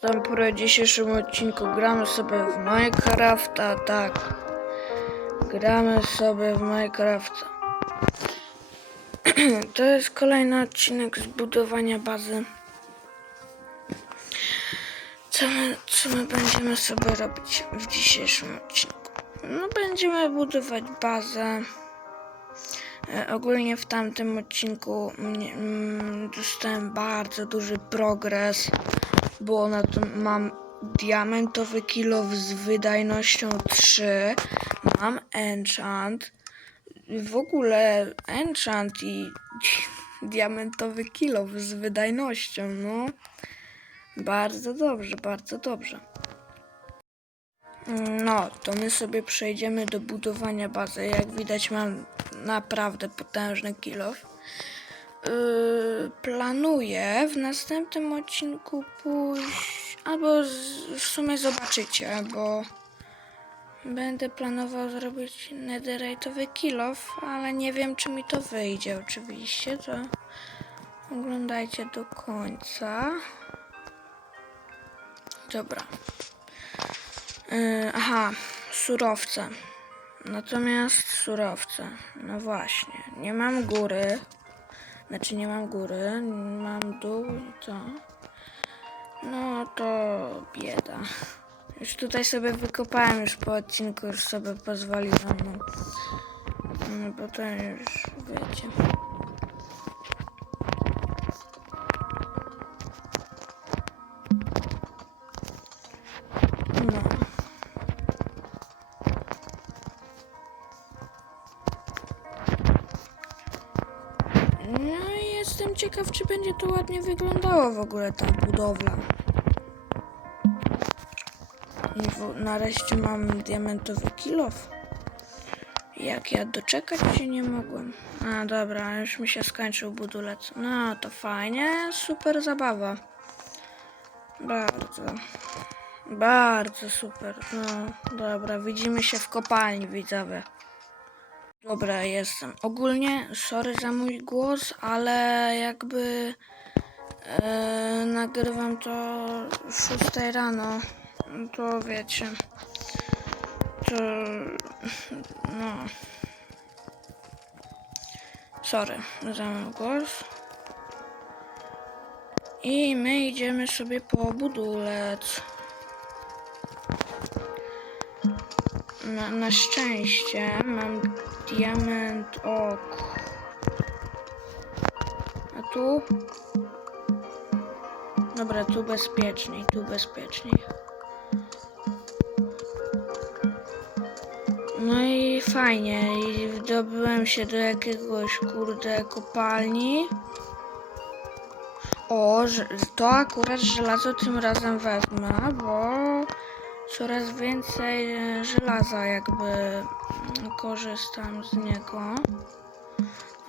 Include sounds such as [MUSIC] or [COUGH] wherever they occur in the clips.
Tam po dzisiejszym odcinku gramy sobie w Minecrafta, tak. Gramy sobie w Minecrafta. [CLEARS THROAT] To jest kolejny odcinek zbudowania bazy. Co my, co my będziemy sobie robić w dzisiejszym odcinku? No będziemy budować bazę. E, Ogólnie w tamtym odcinku mm, dostałem bardzo duży progres, bo na tym mam diamentowy kilof z wydajnością 3, mam enchant, w ogóle enchant i [LAUGHS] diamentowy kilof z wydajnością, no. Bardzo dobrze, bardzo dobrze. No, to my sobie przejdziemy do budowania bazy. Jak widać, mam naprawdę potężny kilof. Planuję w następnym odcinku pójść, albo z, w sumie zobaczycie, bo będę planował zrobić netherite'owy kilof, ale nie wiem, czy mi to wyjdzie oczywiście, to oglądajcie do końca. Dobra. Yy, aha, surowce. Natomiast surowce. No właśnie, nie mam góry. Znaczy nie mam góry, mam dół i to. No to bieda. Już tutaj sobie wykopałem już po odcinku, już sobie pozwoliłam. No, no bo to już wiecie. Ciekaw, czy będzie to ładnie wyglądało w ogóle ta budowla. I w, nareszcie mam diamentowy kilof. Jak ja doczekać się nie mogłem. A dobra, już mi się skończył budulec. No to fajnie, super zabawa. Bardzo. Bardzo super. No dobra, widzimy się w kopalni, widzowie. Dobra, jestem. Ogólnie, sorry za mój głos, ale jakby e, nagrywam to o 6 rano. No To wiecie. To. No. Sorry za mój głos. I my idziemy sobie po budulec. Na, na szczęście mam diament ok. A tu? Dobra, tu bezpieczniej, tu bezpieczniej. No i fajnie, i zdobyłem się do jakiegoś kurde kopalni. O, to akurat żelazo tym razem wezmę, bo coraz więcej e, żelaza jakby mm, korzystam z niego.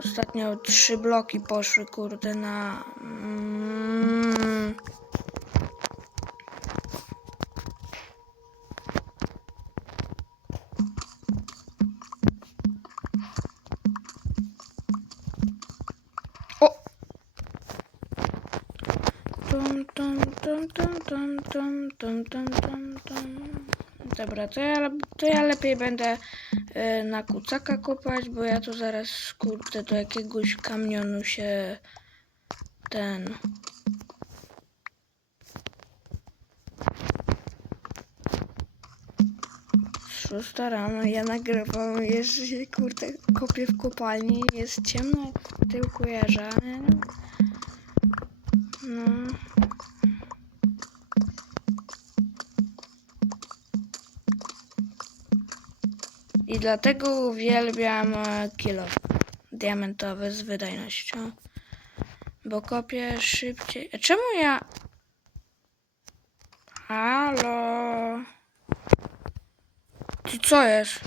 Ostatnio trzy bloki poszły kurde na... Mm, to ja, to ja lepiej będę e, na kucaka kopać, bo ja tu zaraz kurde do jakiegoś kamionu się ten. Szósta rano, ja nagrywam, jeżeli kurde kopię w kopalni, jest ciemno tyłku jeża? No. I dlatego uwielbiam e, kilo diamentowy z wydajnością. Bo kopię szybciej. A czemu ja. Halo? Ty co jest?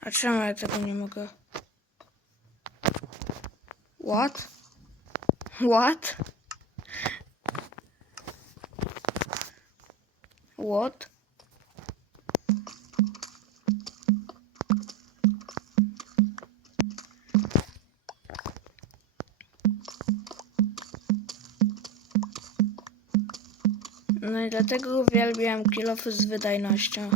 A czemu ja tego nie mogę? What? What? What? No i dlatego uwielbiam kilofy z wydajnością.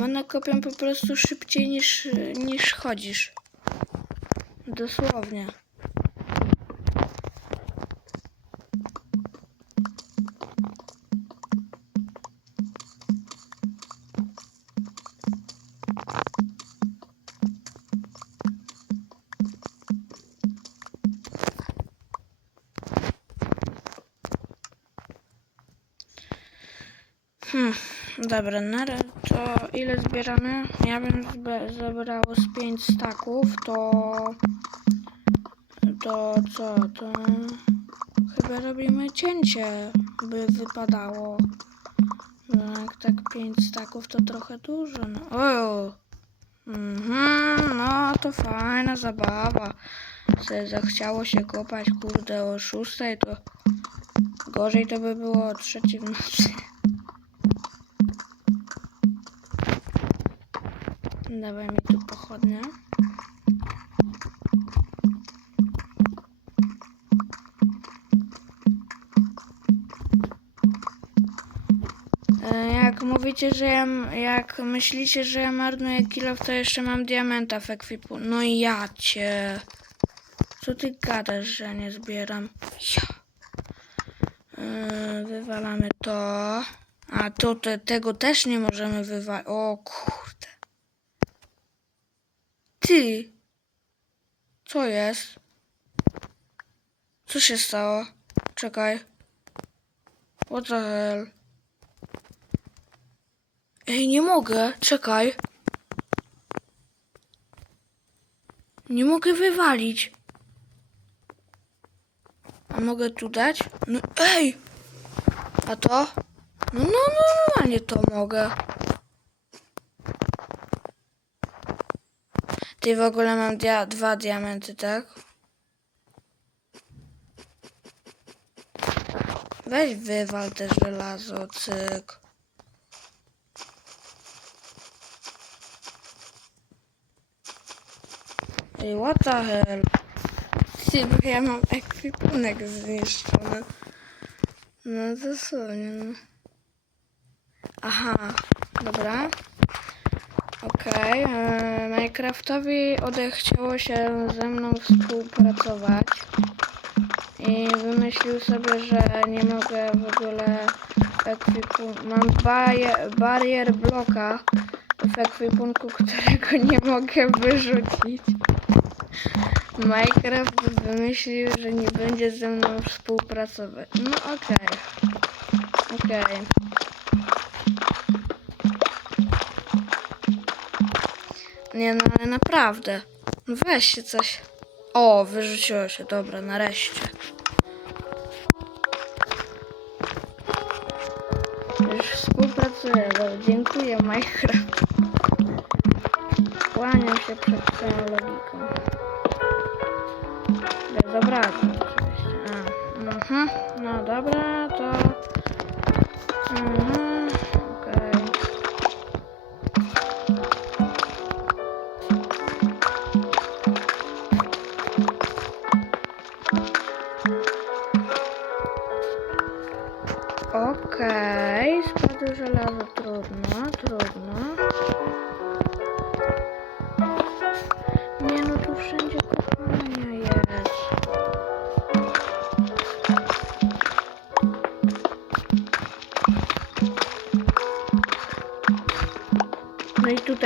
One kopią po prostu szybciej niż, niż chodzisz. Dosłownie. Dobra, na to ile zbieramy? Ja bym zebrało z 5 staków, to... To co, to... Chyba robimy cięcie, by wypadało. No jak tak 5 staków to trochę dużo, no. O! Mhm, no to fajna zabawa. Se zachciało się kopać, kurde, o 6 to... Gorzej to by było o trzeciej w nocy. Dawaj mi tu pochodnie. E, Jak mówicie, że ja, jak myślicie, że ja marnuję kilo, to jeszcze mam diamenta w ekwipu. No i ja cię. Co ty gadasz, że nie zbieram? Ja. E, Wywalamy to. A to te, tego też nie możemy wywalić. O kurde. Ty! Co jest? Co się stało? Czekaj. What the hell? Ej, nie mogę. Czekaj. Nie mogę wywalić. A mogę tu dać? No ej! A to? No, no, normalnie to mogę. Ty w ogóle mam dia dwa diamenty, tak? Weź wywal te żelazo, cyk. Ej, what the hell? Ty, bo ja mam ekwipunek zniszczony. No dosłownie, no. Aha, dobra. Okej, e, Minecraftowi odechciało się ze mną współpracować i wymyślił sobie, że nie mogę w ogóle w ekwipunku, mam baje, barier bloka w ekwipunku, [LAUGHS] którego nie mogę wyrzucić. Minecraft wymyślił, że nie będzie ze mną współpracować. No okej, okej. Nie no, ale naprawdę. No Weź się coś. O, wyrzuciło się, dobra, nareszcie. Już współpracuję, dobra, dziękuję Minecraft. Kłaniam się przed całą logiką. Bez obrazu oczywiście. A, mhm, no dobra, to... Mhm,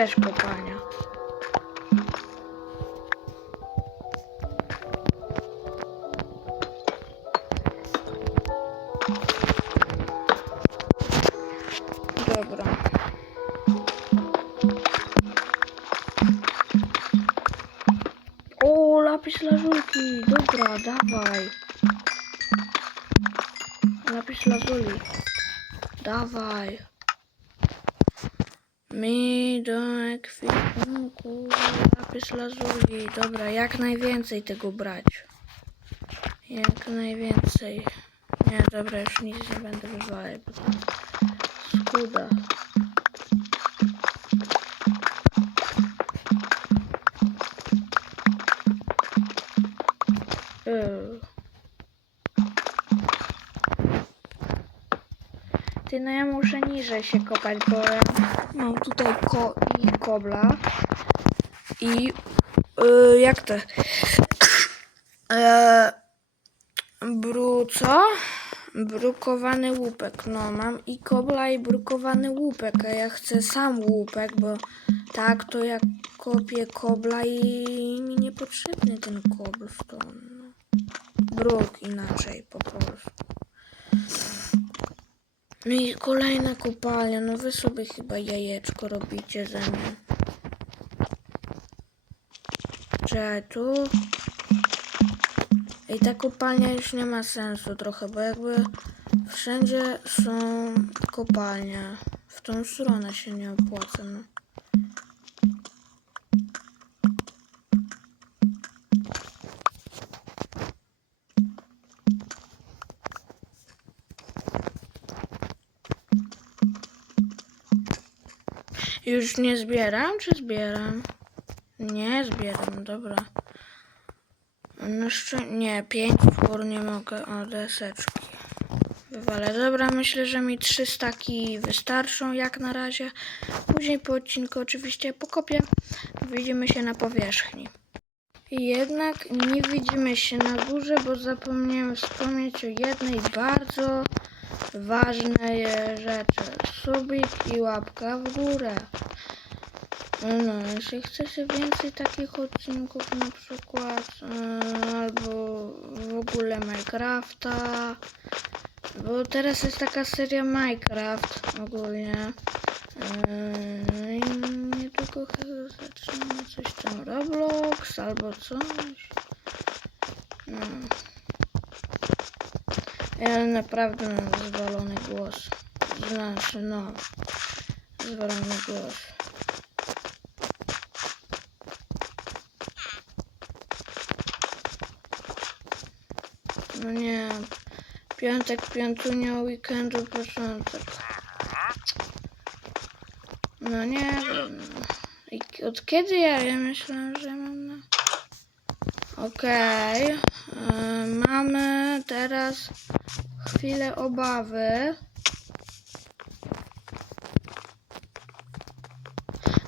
też kopalnia. Dobra. O, lapis lazulki. Dobra, dawaj. Lapis lazuli. Dawaj. Lapis lazuli. Dobra, jak najwięcej tego brać. Jak najwięcej. Nie, dobra, już nic nie będę to skuda. Ty, no ja muszę niżej się kopać, bo ja mam tutaj ko i kobla. I y, jak to? E, bru, co? Brukowany łupek. No, mam i kobla, i brukowany łupek, a ja chcę sam łupek, bo tak to ja kopię kobla i mi niepotrzebny ten cobblestone. No. Bruk inaczej po polsku. No i kolejna kopalnia. No wy sobie chyba jajeczko robicie ze mnie. Czekaj, tu. I ta kopalnia już nie ma sensu trochę, bo jakby wszędzie są kopalnie. W tą stronę się nie opłaca, no. Już nie zbieram, czy zbieram? Nie zbieram, dobra. No jeszcze nie, pięć czwór nie mogę, o deseczki. Wywalę. Dobra, myślę, że mi trzy staki wystarczą jak na razie. Później po odcinku oczywiście pokopię. Widzimy się na powierzchni. Jednak nie widzimy się na górze, bo zapomniałem wspomnieć o jednej bardzo ważnej rzeczy. Subik i łapka w górę. No, jeśli chcecie więcej takich odcinków, na przykład, e, albo w ogóle Minecrafta, bo teraz jest taka seria Minecraft ogólnie. E, I niedługo zaczniemy coś tam Roblox albo coś. No. Ja naprawdę mam zwalony głos. Znaczy, no, zwalony głos. No nie. Piątek, piątunia, weekendu, początek. No nie wiem. Od kiedy ja, ja myślałem, że mam na... Okej. e, Mamy teraz chwilę obawy.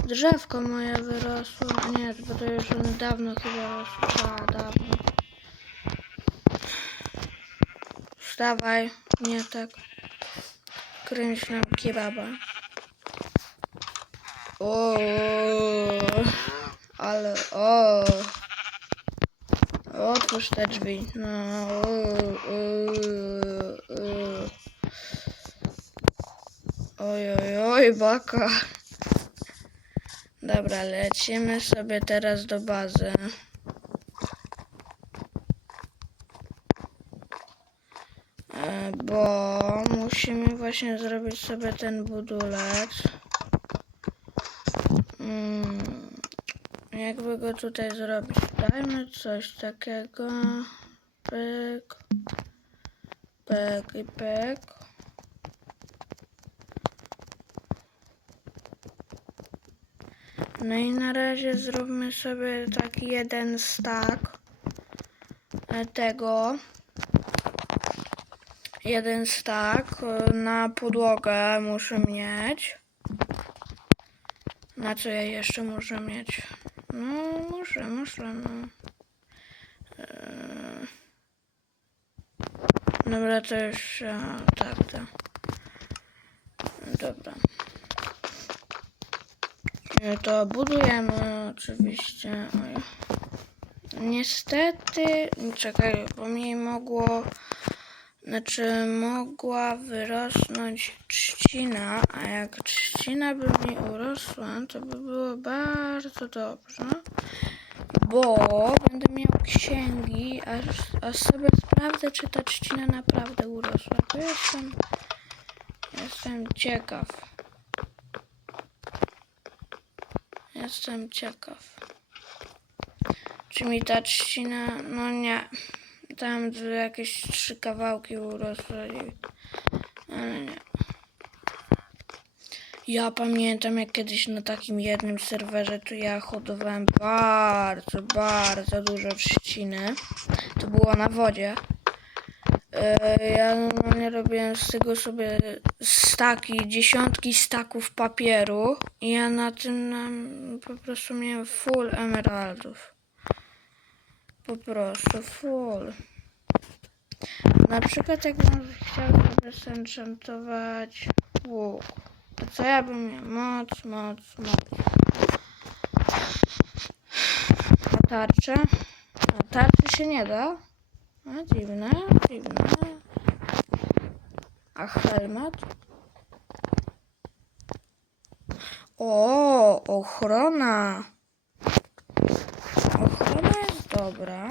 Drzewko moje wyrosło. Nie, bo to już ono dawno chyba rosło. A, dawno. Wstawaj, nie tak. Kręć nam kebaba. O, ale o. Otwórz te drzwi. No. O, o, o. Oj, oj, oj, baka. Dobra, lecimy sobie teraz do bazy. E, bo musimy właśnie zrobić sobie ten budulec. Mm, jakby go tutaj zrobić? Dajmy coś takiego. Pyk. Pyk i pyk. No i na razie zróbmy sobie taki jeden stack e, tego jeden stack y, na podłogę muszę mieć. Na co ja jeszcze muszę mieć? No, muszę, muszę, no. Eee. Dobra, to a, tak, tak. Dobra. E, To budujemy oczywiście. Niestety, czekaj, bo mi mogło znaczy mogła wyrosnąć trzcina, a jak trzcina by mi urosła, to by było bardzo dobrze, bo będę miał księgi, aż sobie sprawdzę, czy ta trzcina naprawdę urosła. To jestem, jestem ciekaw. Jestem ciekaw. Czy mi ta trzcina, no nie. Tam jakieś trzy kawałki urosły. Ale nie. Ja pamiętam jak kiedyś na takim jednym serwerze to ja hodowałem bardzo, bardzo dużo trzciny. To było na wodzie. E, Ja normalnie robiłem z tego sobie staki, dziesiątki staków papieru i ja na tym nam po prostu miałem full emeraldów. Po prostu full. Na przykład jakbym chciał sobie zenchantować łuk, to co ja bym miał? Moc, moc, moc. A tarczę? A tarczy się nie da? A dziwne, dziwne. A helmet? O, ochrona. Dobra.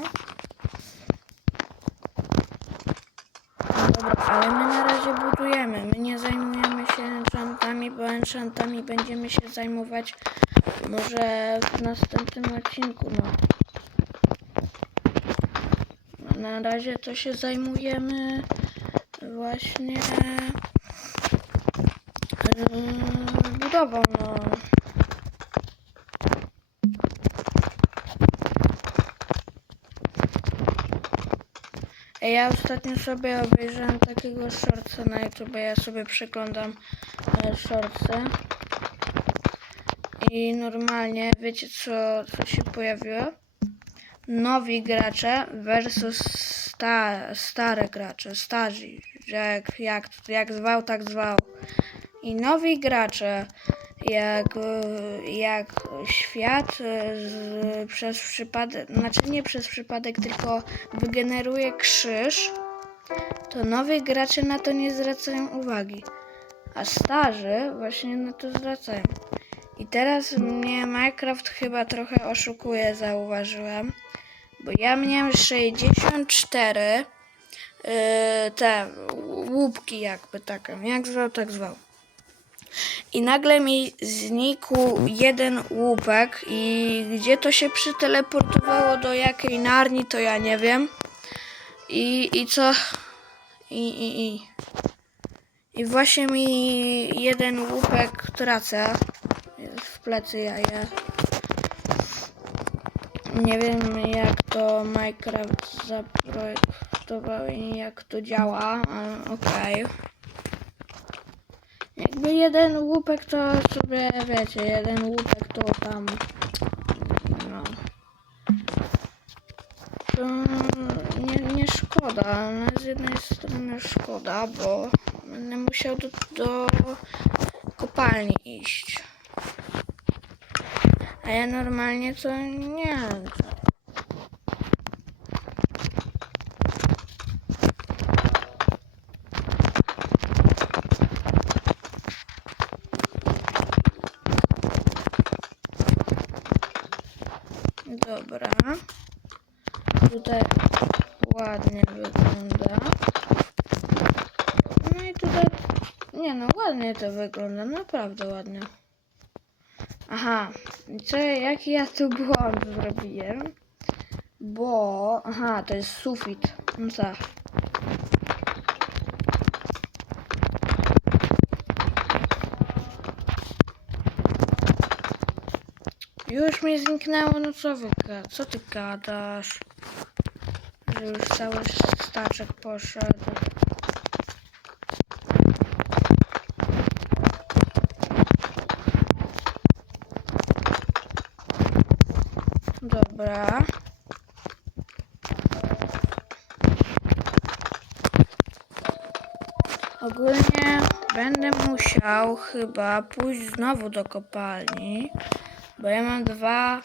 Dobra, ale my na razie budujemy. My nie zajmujemy się enchantami, bo enchantami będziemy się zajmować może w następnym odcinku. No. No, Na razie to się zajmujemy właśnie yy, budową. No. Ej, Ja ostatnio sobie obejrzałem takiego shortsa na YouTube, ja sobie przeglądam e, shortsy. I normalnie, wiecie co, co się pojawiło? Nowi gracze versus sta, stare gracze, starzy, jak, jak, jak zwał, tak zwał. I nowi gracze, jak, jak świat e, z, przez przypadek, znaczy nie przez przypadek, tylko wygeneruje krzyż, to nowi gracze na to nie zwracają uwagi, a starzy właśnie na to zwracają. I teraz mnie Minecraft chyba trochę oszukuje, zauważyłem, bo ja miałem 64 yy, te łupki jakby takie, jak zwał, tak zwał. I nagle mi znikł jeden łupek i gdzie to się przyteleportowało do jakiej narni, to ja nie wiem. I, i co? I, i, i. I właśnie mi jeden łupek tracę. W plecy jaje. Nie wiem jak to Minecraft zaprojektował i jak to działa, ale okej. Jakby jeden łupek to sobie, wiecie, jeden łupek to tam, no. To nie, nie szkoda, no z jednej strony szkoda, bo będę musiał do, do kopalni iść. A ja normalnie to nie. Dobra. Tutaj ładnie wygląda. No i tutaj... Nie no, ładnie to wygląda, naprawdę ładnie. Aha, co, jaki ja tu błąd zrobiłem? Bo... Aha, to jest sufit. No tak. Już mi zniknęło, no co co ty gadasz? Że już cały staczek poszedł. Dobra. Ogólnie będę musiał chyba pójść znowu do kopalni, bo ja mam dwa,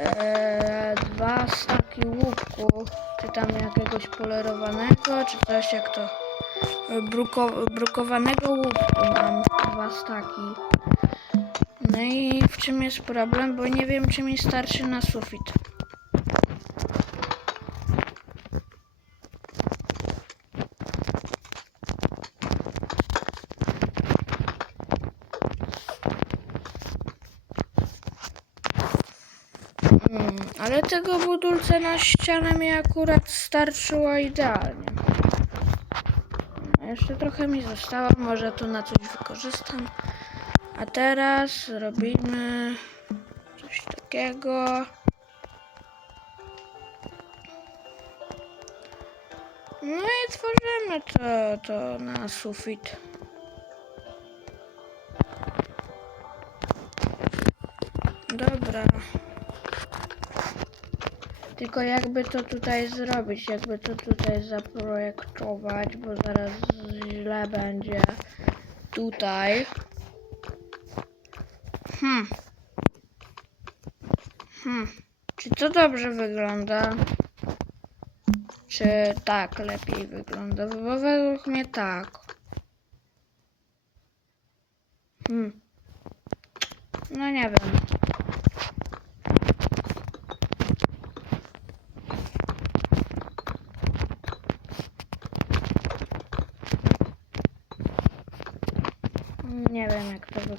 e, dwa staki łuku, czy tam jakiegoś polerowanego, czy coś jak to, bruko, brukowanego łuku mam dwa staki. No i w czym jest problem, bo nie wiem czy mi starczy na sufit. Mm, ale tego budulca na ścianę mi akurat starczyło idealnie. A Jeszcze trochę mi zostało, może tu na coś wykorzystam. A teraz robimy coś takiego. No i tworzymy to, to na sufit. Dobra. Tylko jakby to tutaj zrobić, jakby to tutaj zaprojektować, bo zaraz źle będzie tutaj. Hmm. Hmm. Czy to dobrze wygląda? Czy tak lepiej wygląda? Bo według mnie tak. Hmm. No nie wiem. Nie wiem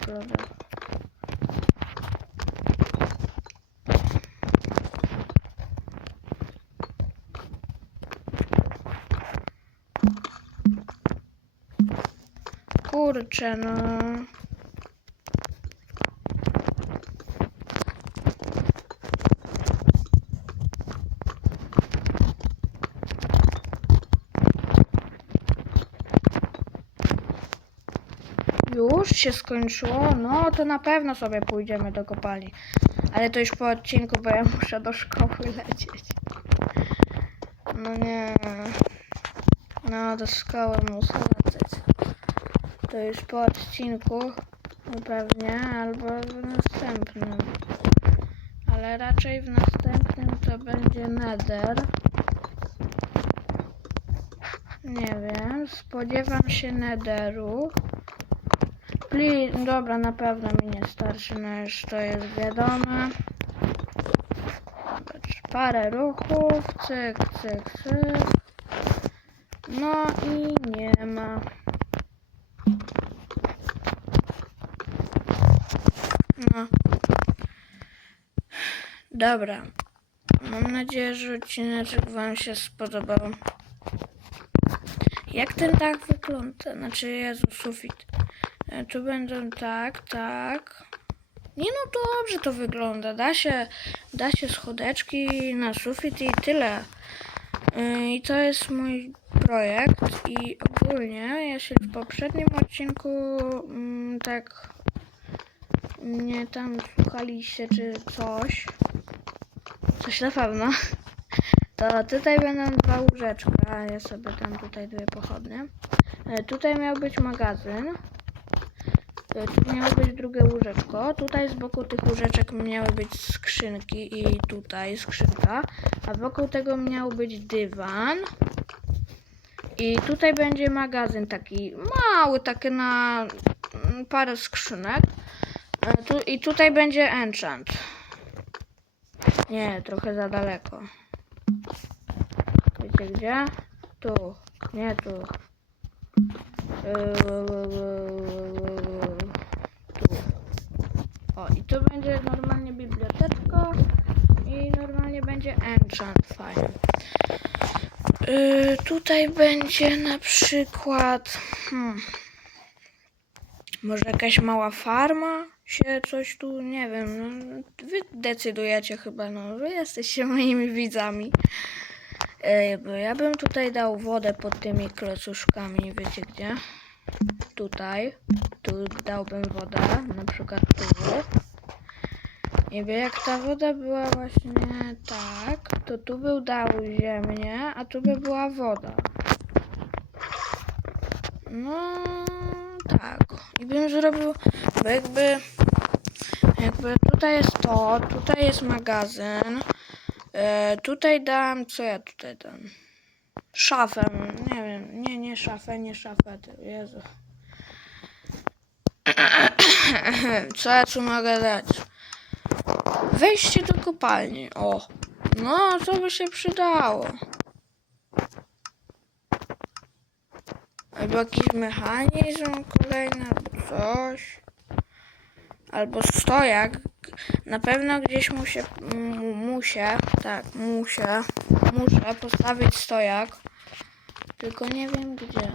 jak to wygląda. Kurczę, no. Już się skończyło? No to na pewno sobie pójdziemy do kopalni. Ale to już po odcinku, bo ja muszę do szkoły lecieć. No nie. No do szkoły muszę lecieć. To już po odcinku no pewnie, albo w następnym. Ale raczej w następnym to będzie Nether. Nie wiem, spodziewam się Netheru. Dobra, na pewno mi nie starczy, no już to jest wiadome. Parę ruchów, cyk, cyk, cyk. No i nie ma. No. Dobra. Mam nadzieję, że odcineczek Wam się spodobał. Jak ten dach wygląda? Znaczy, Jezu, sufit. E, Tu będą tak, tak. Nie no, dobrze to wygląda. Da się, da się schodeczki na sufit i tyle. E, I to jest mój projekt i ogólnie, jeśli w poprzednim odcinku mm, tak mnie tam słuchaliście czy coś, coś na pewno, to tutaj będą dwa łóżeczka, ja sobie tam tutaj dwie pochodnie. E, Tutaj miał być magazyn. E, Tu miało być drugie łóżeczko. Tutaj z boku tych łóżeczek miały być skrzynki i tutaj skrzynka. A wokół tego miał być dywan. I tutaj będzie magazyn taki mały, taki na mm, parę skrzynek. E, I tutaj będzie enchant. Nie, trochę za daleko. Wiecie gdzie? Tu. Nie tu. Tu. O, i tu będzie normalnie biblioteczka i normalnie będzie enchant fajnie. Yy, tutaj będzie na przykład hmm, może jakaś mała farma się coś tu, nie wiem, no, wy decydujecie chyba, no wy jesteście moimi widzami. Ej, bo ja bym tutaj dał wodę pod tymi klocuszkami, wiecie gdzie? Tutaj. Tu dałbym wodę, na przykład tu. I by jak ta woda była właśnie tak, to tu był dał ziemię, a tu by była woda. No tak. I bym zrobił, bo jakby, jakby tutaj jest to, tutaj jest magazyn. E, tutaj dam, co ja tutaj dam? Szafę, nie wiem, nie, nie szafę, nie szafę, Jezu. [COUGHS] Co ja tu mogę dać? Wejście do kopalni, o. No, to by się przydało. Albo jakiś mechanizm kolejny, albo coś. Albo stojak. Na pewno gdzieś muszę, muszę, tak, muszę, muszę postawić stojak. Tylko nie wiem gdzie.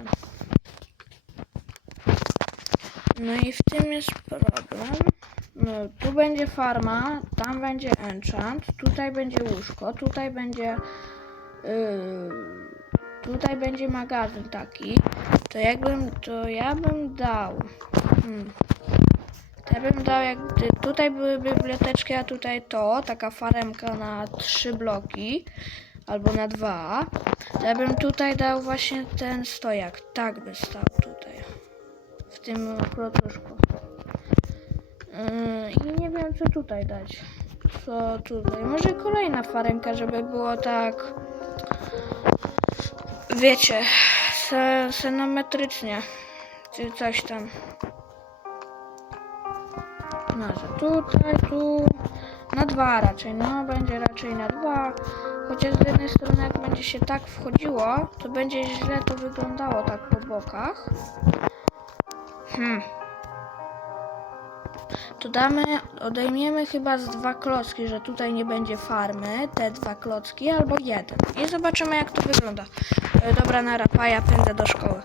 No i w tym jest problem. No, tu będzie farma, tam będzie enchant, tutaj będzie łóżko, tutaj będzie yy, tutaj będzie magazyn taki, to jakbym, to ja bym dał, hmm, ja bym dał, jak tutaj były biblioteczki, a tutaj to, taka faremka na trzy bloki, albo na dwa, to ja bym tutaj dał właśnie ten stojak, tak by stał tutaj, w tym klocuszku. Yy, I nie wiem, co tutaj dać. Co tutaj? Może kolejna faremka, żeby było tak. Wiecie, se, senometrycznie. Czy coś tam. No, że tutaj, tu. Na dwa raczej, no będzie raczej na dwa. Chociaż z jednej strony jak będzie się tak wchodziło, to będzie źle to wyglądało tak po bokach. Hmm. Dodamy, odejmiemy chyba z dwa klocki, że tutaj nie będzie farmy, te dwa klocki albo jeden. I zobaczymy jak to wygląda. E, dobra, na rapaja pędzę do szkoły.